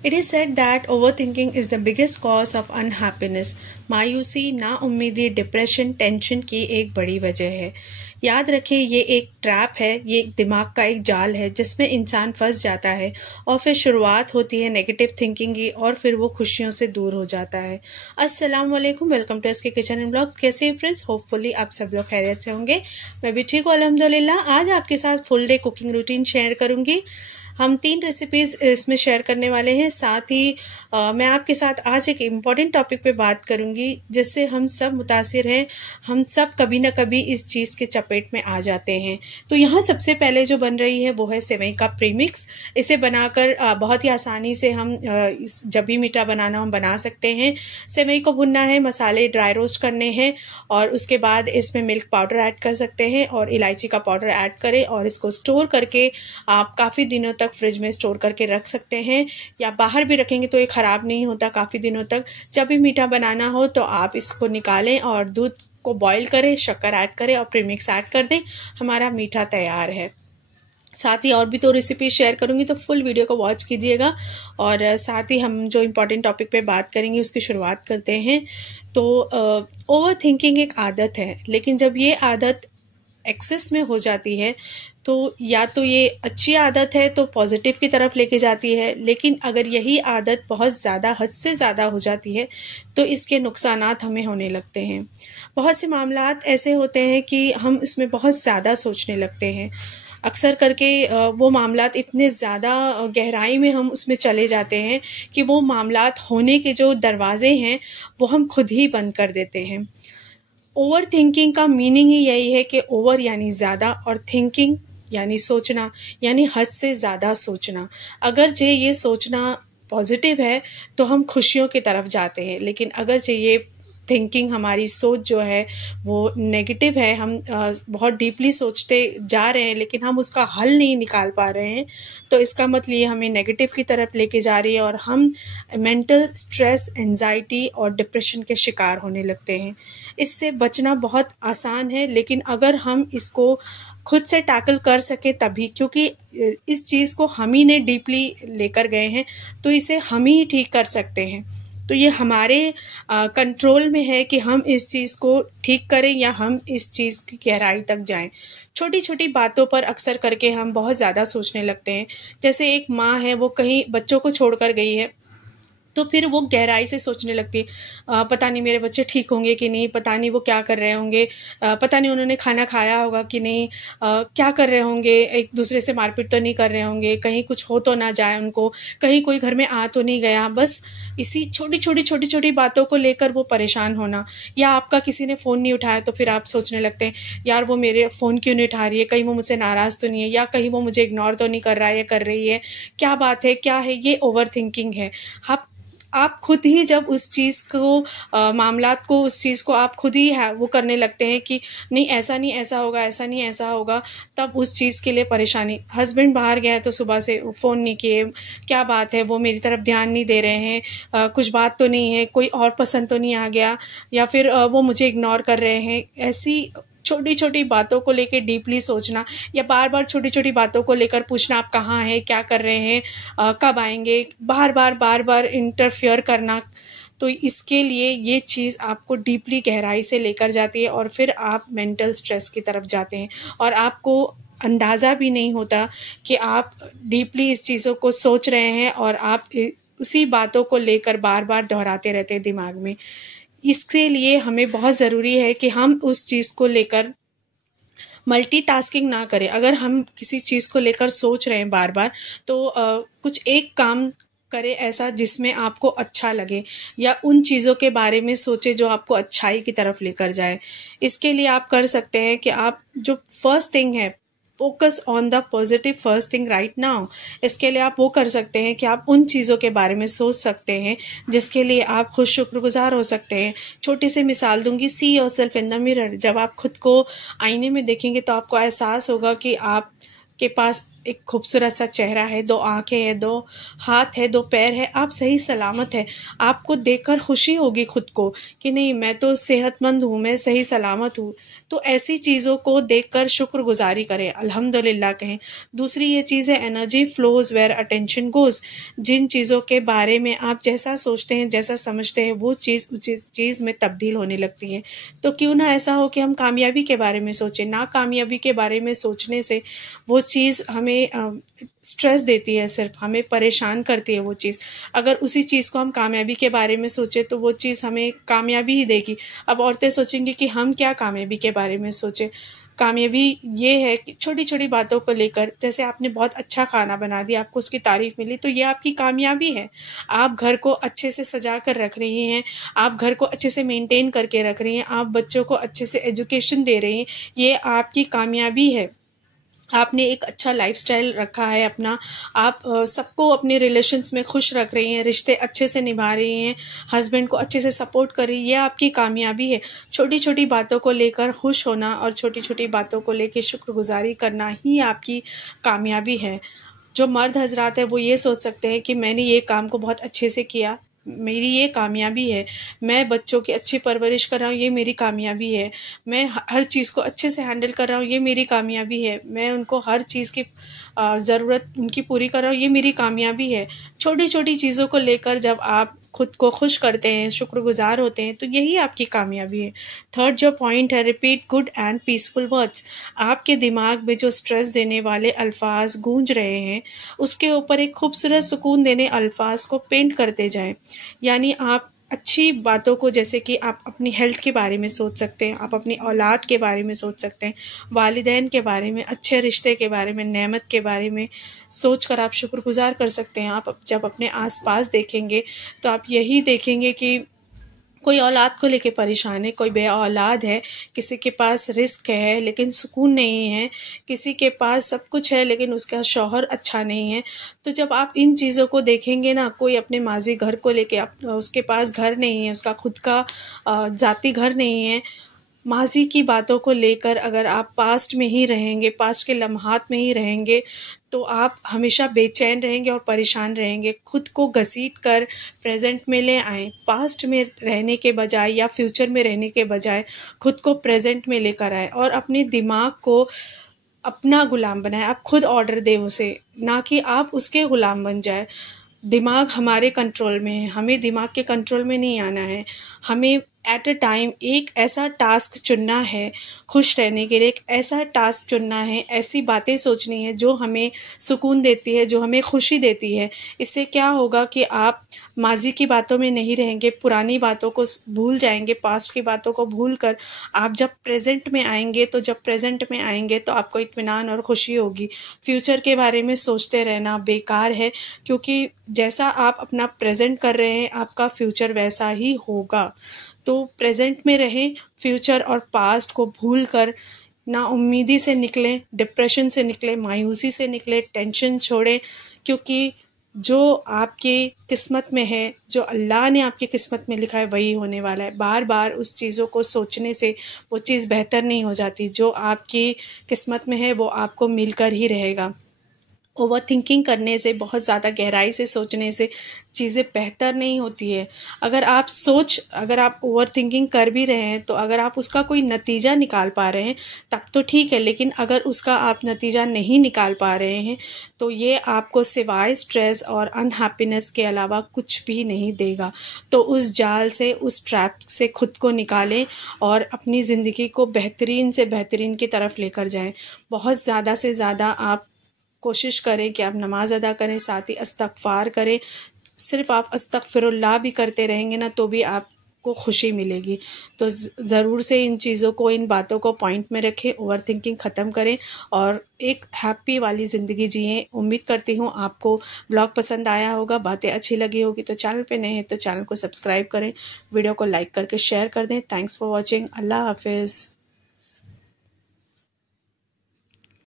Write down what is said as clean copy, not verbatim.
It is said that overthinking is the biggest cause of unhappiness. मायूसी, नाउम्मीदी, depression, tension की एक बड़ी वजह है। याद रखें, ये एक ट्रैप है, ये दिमाग का एक जाल है जिसमें इंसान फंस जाता है और फिर शुरुआत होती है नेगेटिव थिंकिंग की और फिर वो खुशियों से दूर हो जाता है। अस्सलाम वालेकुम, welcome to SK kitchen and blogs. कैसे हैं फ्रेंड्स? होपफुली आप सब लोग खैरियत से होंगे। मैं भी ठीक हूँ अल्हम्दुलिल्लाह। आज आपके साथ full day cooking routine share करूँगी। हम 3 रेसिपीज़ इसमें शेयर करने वाले हैं। साथ ही मैं आपके साथ आज एक इम्पॉर्टेंट टॉपिक पे बात करूंगी जिससे हम सब मुतासिर हैं। हम सब कभी ना कभी इस चीज़ के चपेट में आ जाते हैं। तो यहाँ सबसे पहले जो बन रही है वो है सेवई का प्रीमिक्स। इसे बनाकर बहुत ही आसानी से हम जब भी मीठा बनाना हम बना सकते हैं। सेवई को भुनना है, मसाले ड्राई रोस्ट करने हैं और उसके बाद इसमें मिल्क पाउडर ऐड कर सकते हैं और इलायची का पाउडर ऐड करें और इसको स्टोर करके आप काफ़ी दिनों तक फ्रिज में स्टोर करके रख सकते हैं या बाहर भी रखेंगे तो ये ख़राब नहीं होता काफ़ी दिनों तक। जब भी मीठा बनाना हो तो आप इसको निकालें और दूध को बॉईल करें, शक्कर ऐड करें और प्रीमिक्स ऐड कर दें। हमारा मीठा तैयार है। साथ ही और भी 2 रेसिपी शेयर करूंगी तो फुल वीडियो को वॉच कीजिएगा। और साथ ही हम जो इम्पोर्टेंट टॉपिक पे बात करेंगे उसकी शुरुआत करते हैं। तो ओवर थिंकिंग एक आदत है, लेकिन जब ये आदत एक्सेस में हो जाती है तो या तो ये अच्छी आदत है तो पॉजिटिव की तरफ लेके जाती है, लेकिन अगर यही आदत बहुत ज़्यादा हद से ज़्यादा हो जाती है तो इसके नुकसानात हमें होने लगते हैं। बहुत से मामलात ऐसे होते हैं कि हम इसमें बहुत ज़्यादा सोचने लगते हैं। अक्सर करके वो मामलात इतने ज़्यादा गहराई में हम उसमें चले जाते हैं कि वो मामलात होने के जो दरवाजे हैं वो हम खुद ही बंद कर देते हैं। ओवर थिंकिंग का मीनिंग ही यही है कि ओवर यानी ज़्यादा और थिंकिंग यानी सोचना, यानी हद से ज़्यादा सोचना। अगर जे ये सोचना पॉजिटिव है तो हम खुशियों की तरफ जाते हैं, लेकिन अगर जे ये थिंकिंग हमारी सोच जो है वो नेगेटिव है, हम बहुत डीपली सोचते जा रहे हैं लेकिन हम उसका हल नहीं निकाल पा रहे हैं, तो इसका मतलब ये हमें नेगेटिव की तरफ लेके जा रही है और हम मेंटल स्ट्रेस, एंजाइटी और डिप्रेशन के शिकार होने लगते हैं। इससे बचना बहुत आसान है, लेकिन अगर हम इसको खुद से टैकल कर सके तभी, क्योंकि इस चीज़ को हम ही ने डीपली लेकर गए हैं तो इसे हम ही ठीक कर सकते हैं। तो ये हमारे कंट्रोल में है कि हम इस चीज़ को ठीक करें या हम इस चीज़ की गहराई तक जाएं। छोटी छोटी बातों पर अक्सर करके हम बहुत ज़्यादा सोचने लगते हैं। जैसे एक माँ है, वो कहीं बच्चों को छोड़कर गई है तो फिर वो गहराई से सोचने लगती है, पता नहीं मेरे बच्चे ठीक होंगे कि नहीं, पता नहीं वो क्या कर रहे होंगे, पता नहीं उन्होंने खाना खाया होगा कि नहीं, क्या कर रहे होंगे, एक दूसरे से मारपीट तो नहीं कर रहे होंगे, कहीं कुछ हो तो ना जाए उनको, कहीं कोई घर में आ तो नहीं गया। बस इसी छोटी छोटी बातों को लेकर वो परेशान होना। या आपका किसी ने फ़ोन नहीं उठाया तो फिर आप सोचने लगते हैं, यार वो मेरे फ़ोन क्यों नहीं उठा रही है, कहीं वो मुझसे नाराज़ तो नहीं है, या कहीं वो मुझे इग्नोर तो नहीं कर रहा है या कर रही है, क्या बात है, क्या है। ये ओवर थिंकिंग है। आप खुद ही जब उस चीज़ को मामलात को, उस चीज़ को आप खुद ही वो करने लगते हैं कि नहीं ऐसा नहीं ऐसा होगा, ऐसा नहीं ऐसा होगा, तब उस चीज़ के लिए परेशानी। हस्बैंड बाहर गया है तो सुबह से फ़ोन नहीं किए, क्या बात है, वो मेरी तरफ ध्यान नहीं दे रहे हैं, कुछ बात तो नहीं है, कोई और पसंद तो नहीं आ गया, या फिर वो मुझे इग्नोर कर रहे हैं। ऐसी छोटी छोटी बातों को लेकर डीपली सोचना या बार बार छोटी छोटी बातों को लेकर पूछना, आप कहाँ हैं, क्या कर रहे हैं, कब आएंगे, बार बार इंटरफियर करना। तो इसके लिए ये चीज़ आपको डीपली गहराई से लेकर जाती है और फिर आप मेंटल स्ट्रेस की तरफ जाते हैं और आपको अंदाज़ा भी नहीं होता कि आप डीपली इस चीज़ों को सोच रहे हैं और आप उसी बातों को लेकर बार बार दोहराते रहते हैं दिमाग में। इसके लिए हमें बहुत ज़रूरी है कि हम उस चीज़ को लेकर मल्टीटास्किंग ना करें। अगर हम किसी चीज़ को लेकर सोच रहे हैं बार बार तो कुछ एक काम करें ऐसा जिसमें आपको अच्छा लगे, या उन चीज़ों के बारे में सोचें जो आपको अच्छाई की तरफ लेकर जाए। इसके लिए आप कर सकते हैं कि आप जो फर्स्ट थिंग है, focus on the positive first thing right now. इसके लिए आप वो कर सकते हैं कि आप उन चीज़ों के बारे में सोच सकते हैं जिसके लिए आप खुद शुक्रगुजार हो सकते हैं। छोटी सी मिसाल दूंगी, see yourself in the mirror. जब आप खुद को आईने में देखेंगे तो आपको एहसास होगा कि आप के पास एक खूबसूरत सा चेहरा है, 2 आँखें हैं, 2 हाथ है, 2 पैर है, आप सही सलामत है। आपको देखकर खुशी होगी खुद को कि नहीं, मैं तो सेहतमंद हूँ, मैं सही सलामत हूँ। तो ऐसी चीज़ों को देखकर शुक्रगुज़ारी करें, अल्हम्दुलिल्लाह कहें। दूसरी ये चीज़ है, energy flows where attention goes. जिन चीज़ों के बारे में आप जैसा सोचते हैं, जैसा समझते हैं, वो चीज़ उस चीज़ में तब्दील होने लगती है। तो क्यों ना ऐसा हो कि हम कामयाबी के बारे में सोचें, नाकामयाबी के बारे में सोचने से वो चीज़ हमें स्ट्रेस देती है, सिर्फ हमें परेशान करती है वो चीज़। अगर उसी चीज़ को हम कामयाबी के बारे में सोचें तो वो चीज़ हमें कामयाबी ही देगी। अब औरतें सोचेंगी कि हम क्या कामयाबी के बारे में सोचें। कामयाबी ये है कि छोटी-छोटी बातों को लेकर, जैसे आपने बहुत अच्छा खाना बना दिया, आपको उसकी तारीफ़ मिली, तो ये आपकी कामयाबी है। आप घर को अच्छे से सजा कर रख रही हैं, आप घर को अच्छे से मेंटेन करके रख रही हैं, आप बच्चों को अच्छे से एजुकेशन दे रही हैं, ये आपकी कामयाबी है। आपने एक अच्छा लाइफ़स्टाइल रखा है अपना, आप सबको अपने रिलेशंस में खुश रख रही हैं, रिश्ते अच्छे से निभा रही हैं, हस्बैंड को अच्छे से सपोर्ट कर रही हैं, ये आपकी कामयाबी है। छोटी-छोटी बातों को लेकर खुश होना और छोटी-छोटी बातों को लेके शुक्रगुज़ारी करना ही आपकी कामयाबी है। जो मर्द हज़रात हैं वो ये सोच सकते हैं कि मैंने ये काम को बहुत अच्छे से किया, मेरी ये कामयाबी है। मैं बच्चों की अच्छी परवरिश कर रहा हूँ, ये मेरी कामयाबी है। मैं हर चीज़ को अच्छे से हैंडल कर रहा हूँ, ये मेरी कामयाबी है। मैं उनको हर चीज़ की ज़रूरत उनकी पूरी कर रहा हूँ, ये मेरी कामयाबी है। छोटी-छोटी चीज़ों को लेकर जब आप खुद को खुश करते हैं, शुक्रगुज़ार होते हैं, तो यही आपकी कामयाबी है। थर्ड जो पॉइंट है, repeat good and peaceful words. आपके दिमाग में जो स्ट्रेस देने वाले अल्फाज गूंज रहे हैं, उसके ऊपर एक खूबसूरत सुकून देने अल्फाज को पेंट करते जाएं। यानी आप अच्छी बातों को, जैसे कि आप अपनी हेल्थ के बारे में सोच सकते हैं, आप अपनी औलाद के बारे में सोच सकते हैं, वालिदैन के बारे में, अच्छे रिश्ते के बारे में, नेमत के बारे में सोच कर आप शुक्रगुज़ार कर सकते हैं। आप जब अपने आसपास देखेंगे तो आप यही देखेंगे कि कोई औलाद को लेके परेशान है, कोई बे औलाद है, किसी के पास रिस्क है लेकिन सुकून नहीं है, किसी के पास सब कुछ है लेकिन उसका शौहर अच्छा नहीं है। तो जब आप इन चीज़ों को देखेंगे ना, कोई अपने माजी घर को लेके उसके पास घर नहीं है, उसका खुद का ज़ाती घर नहीं है, माजी की बातों को लेकर अगर आप पास्ट में ही रहेंगे, पास्ट के लम्हात में ही रहेंगे, तो आप हमेशा बेचैन रहेंगे और परेशान रहेंगे। खुद को घसीट कर प्रेज़ेंट में ले आएँ। पास्ट में रहने के बजाय या फ्यूचर में रहने के बजाय खुद को प्रेज़ेंट में लेकर आएँ और अपने दिमाग को अपना गुलाम बनाएँ। आप खुद ऑर्डर दें उसे, ना कि आप उसके गुलाम बन जाएँ। दिमाग हमारे कंट्रोल में है, हमें दिमाग के कंट्रोल में नहीं आना है। हमें एट अ टाइम एक ऐसा टास्क चुनना है, खुश रहने के लिए एक ऐसा टास्क चुनना है, ऐसी बातें सोचनी है जो हमें सुकून देती है, जो हमें खुशी देती है। इससे क्या होगा कि आप माज़ी की बातों में नहीं रहेंगे, पुरानी बातों को भूल जाएंगे, पास्ट की बातों को भूल कर आप जब प्रेजेंट में आएंगे तो आपको इत्मीनान और खुशी होगी। फ्यूचर के बारे में सोचते रहना बेकार है, क्योंकि जैसा आप अपना प्रेजेंट कर रहे हैं आपका फ्यूचर वैसा ही होगा। तो प्रेजेंट में रहें, फ्यूचर और पास्ट को भूल कर नाउम्मीदी से निकलें, डिप्रेशन से निकलें, मायूसी से निकलें, टेंशन छोड़ें, क्योंकि जो आपकी किस्मत में है, जो अल्लाह ने आपकी किस्मत में लिखा है वही होने वाला है। बार बार उस चीज़ों को सोचने से वो चीज़ बेहतर नहीं हो जाती। जो आपकी किस्मत में है वो आपको मिलकर ही रहेगा। ओवर थिंकिंग करने से, बहुत ज़्यादा गहराई से सोचने से चीज़ें बेहतर नहीं होती है। अगर आप ओवर थिंकिंग कर भी रहे हैं तो अगर आप उसका कोई नतीजा निकाल पा रहे हैं तब तो ठीक है, लेकिन अगर उसका आप नतीजा नहीं निकाल पा रहे हैं तो ये आपको सिवाय स्ट्रेस और अनहैप्पीनेस के अलावा कुछ भी नहीं देगा। तो उस जाल से, उस ट्रैप से खुद को निकालें और अपनी ज़िंदगी को बेहतरीन से बेहतरीन की तरफ लेकर जाएं। बहुत ज़्यादा से ज़्यादा आप कोशिश करें कि आप नमाज़ अदा करें, साथ ही इस्तग़फ़ार करें। सिर्फ़ आप अस्तग़फ़िरुल्लाह भी करते रहेंगे ना तो भी आपको खुशी मिलेगी। तो ज़रूर से इन चीज़ों को, इन बातों को पॉइंट में रखें, ओवर थिंकिंग ख़त्म करें और एक हैप्पी वाली ज़िंदगी जिएँ। उम्मीद करती हूँ आपको ब्लॉग पसंद आया होगा, बातें अच्छी लगी होगी। तो चैनल पे नए हैं तो चैनल को सब्सक्राइब करें, वीडियो को लाइक करके शेयर कर दें। Thanks for watching. अल्लाह हाफ़िज़।